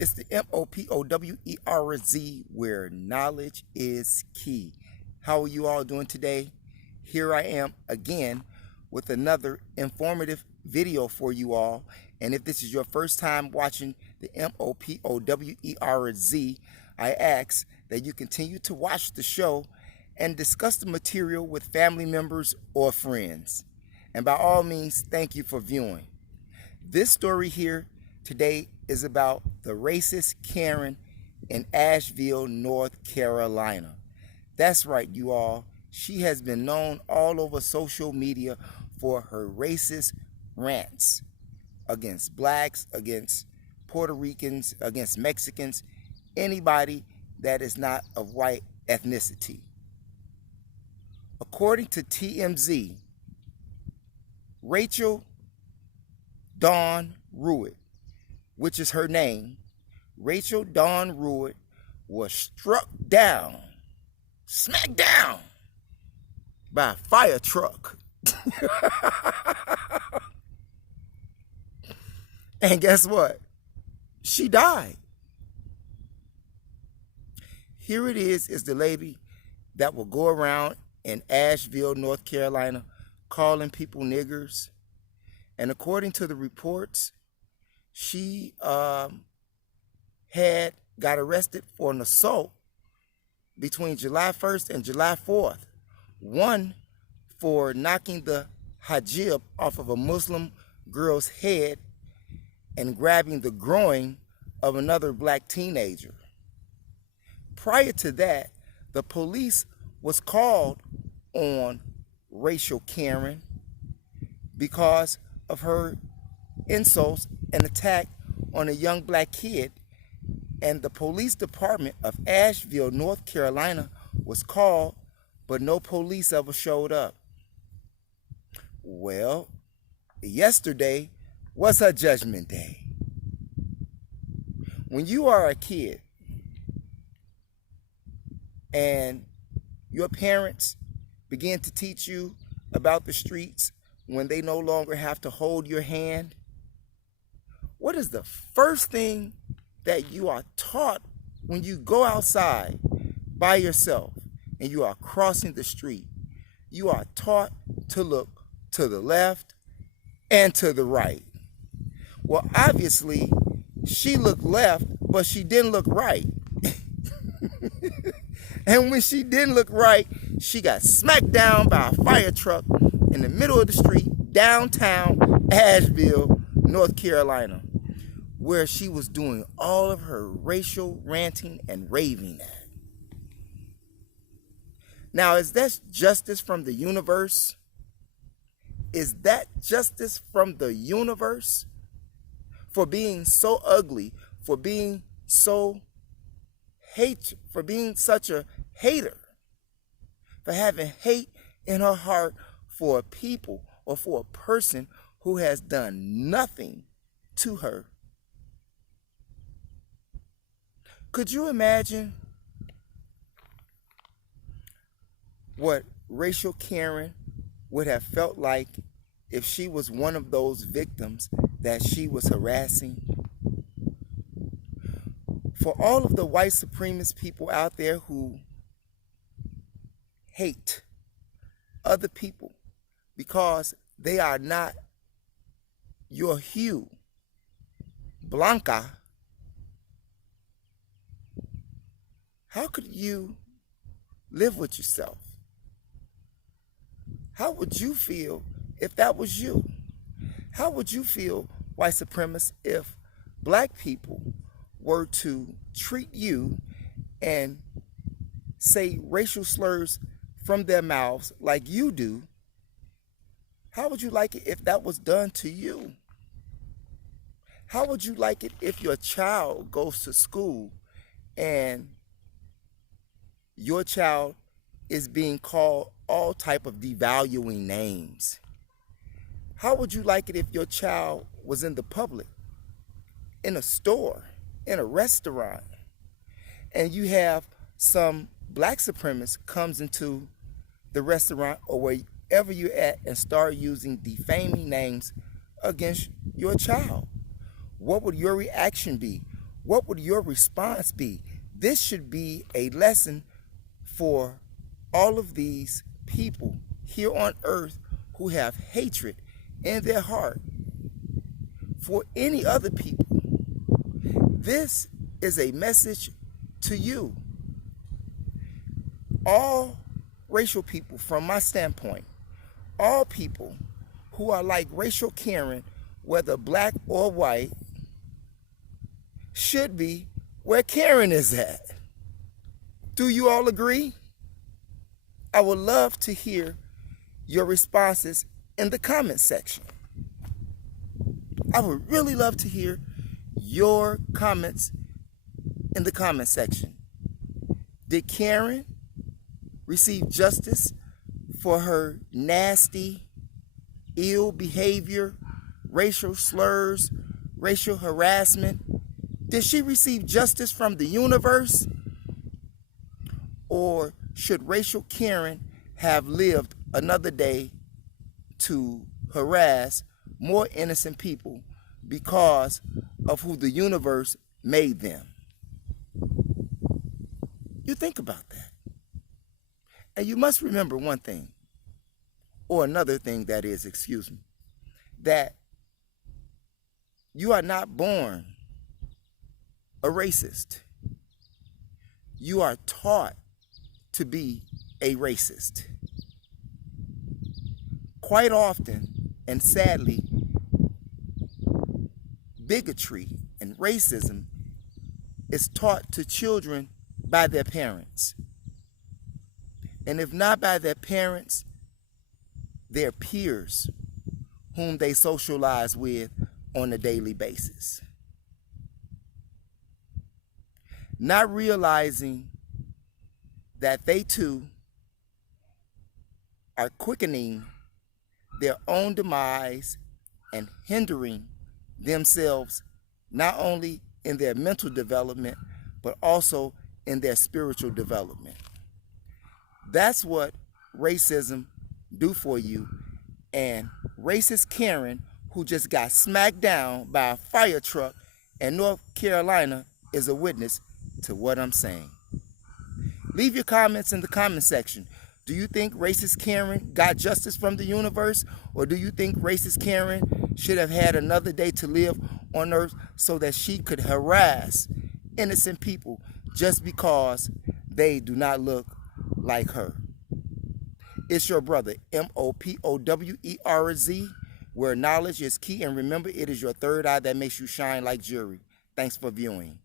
It's the MOPOWERZ, where knowledge is key. How are you all doing today? Here I am again with another informative video for you all. And if this is your first time watching the MOPOWERZ, I ask that you continue to watch the show and discuss the material with family members or friends. And by all means, thank you for viewing. This story here today is about the racist Karen in Asheville, North Carolina. That's right, you all. She has been known all over social media for her racist rants against blacks, against Puerto Ricans, against Mexicans, anybody that is not of white ethnicity. According to TMZ, Rachel Dawn Ruitt, which is her name, Rachel Dawn Ruitt, was struck down, smacked down by a fire truck. And guess what? She died. Here it is the lady that will go around in Asheville, North Carolina, calling people niggers. And according to the reports, she had got arrested for an assault between July 1st and July 4th. One for knocking the hijab off of a Muslim girl's head and grabbing the groin of another black teenager. Prior to that, the police was called on Rachel Karen because of her insults and attack on a young black kid, and the police department of Asheville, North Carolina was called, but no police ever showed up. Well, yesterday was her judgment day. When you are a kid and your parents begin to teach you about the streets when they no longer have to hold your hand, what is the first thing that you are taught when you go outside by yourself and you are crossing the street? You are taught to look to the left and to the right. Well, obviously, she looked left, but she didn't look right. And when she didn't look right, she got smacked down by a fire truck in the middle of the street, downtown Asheville, North Carolina, where she was doing all of her racial ranting and raving at. Now, is that justice from the universe? Is that justice from the universe? For being so ugly, for being so for being such a hater, for having hate in her heart for a people or for a person who has done nothing to her. Could you imagine what Rachel Karen would have felt like if she was one of those victims that she was harassing? For all of the white supremacist people out there who hate other people because they are not your hue, Blanca, how could you live with yourself? How would you feel if that was you? How would you feel, white supremacists, if black people were to treat you and say racial slurs from their mouths like you do? How would you like it if that was done to you? How would you like it if your child goes to school and your child is being called all type of devaluing names? How would you like it if your child was in the public, in a store, in a restaurant, and you have some black supremacist comes into the restaurant or wherever you're at and start using defaming names against your child? What would your reaction be? what would your response be? This should be a lesson for all of these people here on earth who have hatred in their heart for any other people. This is a message to you. All racial people, from my standpoint, all people who are like racial Karen, whether black or white, should be where Karen is at. Do you all agree? I would love to hear your responses in the comment section. I would really love to hear your comments in the comment section. Did Karen receive justice for her nasty, ill behavior, racial slurs, racial harassment? Did she receive justice from the universe? Or should racial Karen have lived another day to harass more innocent people because of who the universe made them? You think about that. And you must remember one thing, or another thing that is, excuse me, that you are not born a racist. You are taught to be a racist. Quite often, and sadly, bigotry and racism is taught to children by their parents. And if not by their parents, their peers, whom they socialize with on a daily basis. Not realizing that they too are quickening their own demise and hindering themselves not only in their mental development, but also in their spiritual development. That's what racism do for you. And racist Karen, who just got smacked down by a fire truck in North Carolina, is a witness to what I'm saying. Leave your comments in the comment section. Do you think racist Karen got justice from the universe? Or do you think racist Karen should have had another day to live on earth so that she could harass innocent people just because they do not look like her? It's your brother, Mopowers, where knowledge is key. And remember, it is your third eye that makes you shine like jewelry. Thanks for viewing.